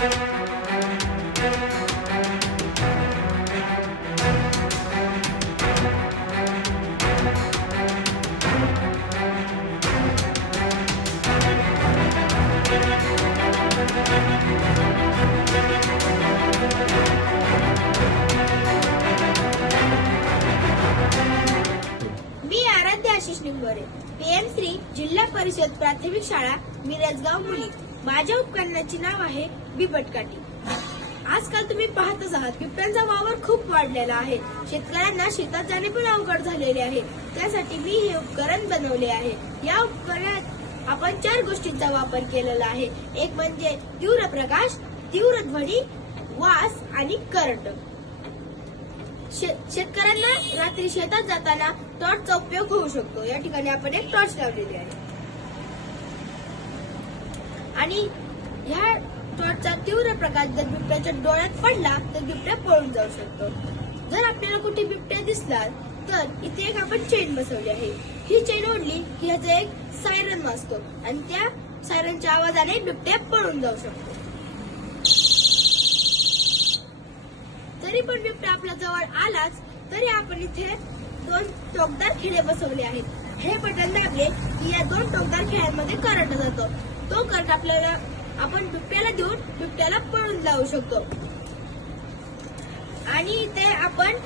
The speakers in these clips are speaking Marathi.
मी आराध्य आशिष निंबोरे, पीएम श्री जिल्हा परिषद प्राथमिक शाळा मिरजगाव मुली. माझ्या उपकरणाचे नाव आहे बिबटकाठी. आजकाल तुम्ही पाहतच आहात बिबट्यांचा वावर खूप वाढलेला आहे. शेतकऱ्यांना शेतात जाणे पण अवघड झालेले आहे. त्यासाठी मी हे उपकरण बनवले आहे. या उपकरणात आपण 4 गोष्टींचा वापर केलेला आहे. एक म्हणजे तीव्र प्रकाश, तीव्र ध्वनी, वास आणि करंट. शेतकऱ्यांना रात्री शेतात जाताना टॉर्चचा उपयोग होऊ शकतो. या ठिकाणी आपण एक टॉर्च लावलेली आहे आणि ह्या टॉर्चचा तीव्र प्रकाश जर बिबट्याच्या डोळ्यात पडला तर बिबट्या पळून जाऊ शकतो. जर आपल्याला कुठे बिबट्या दिसला तर इथे एक आपण चेन बसवली आहे. ही चेन ओढली की ह्याचा एक सायरन वाजतो आणि त्या सायरनच्या आवाजाने बिबट्या पळून जाऊ शकतो. जरी पण बिबट्या आपल्या जवळ आलाच तरी आपण इथे 2 टोकदार खिळे बसवले आहेत. हे बटन दाबले की या 2 टोकदार खिळ्यांमध्ये करंट जातो. तो करंट आपल्याला आपण बिबट्याला देऊन बिबट्याला पळून जाऊ शकतो. आणि इथे आपण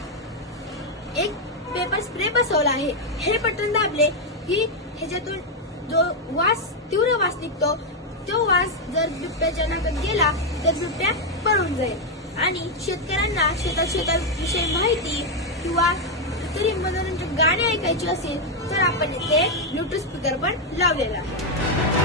एक पेपर स्प्रे बसवला आहे. हे बटन दाबले की ह्याच्यातून जो वास तीव्र वास निघतो तो वास जर बिबट्याच्या नाकात गेला तर बिबट्या पळून जाईल. आणि शेतकऱ्यांना शेताविषयी माहिती किंवा इतर मनोरंजक गाणी ऐकायची असेल तर आपण इथे ब्लूटूथ स्पीकर पण लावलेला आहे.